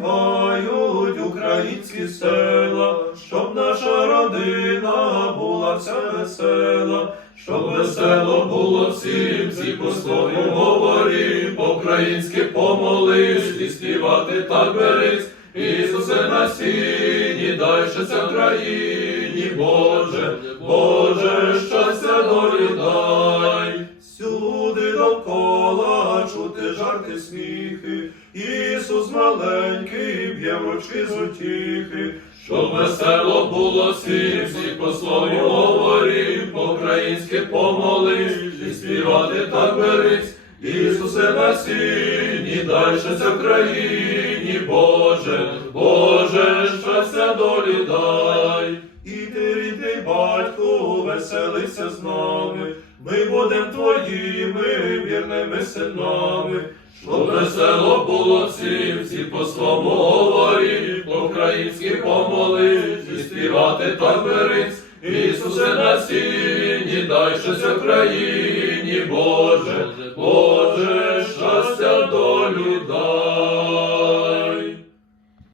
співають українські села, щоб наша родина була вся весела, щоб весело було всім, всі по своєму говорі, по-українськи помолись і співати так берись. Ісусе на сіні, дай щастя країні, Боже, Боже, щастя долі дай. Всюди довкола жарти сміхи, Ісус маленький, б'є в ручки з утіхи, щоб весело було всім, всі по своєму говорі, по-українськи помолись, і співати так берись. Ісусе на сіні, дай щастя країні, Боже, Боже, щастя долі дай. Веселися з нами, ми будем твоїми вірними синами, щоб весело було всім, всі по своєму говорі, по-українськи помолись, і співати так берись. Ісусе на сіні, дай щось Україні, Боже, Боже,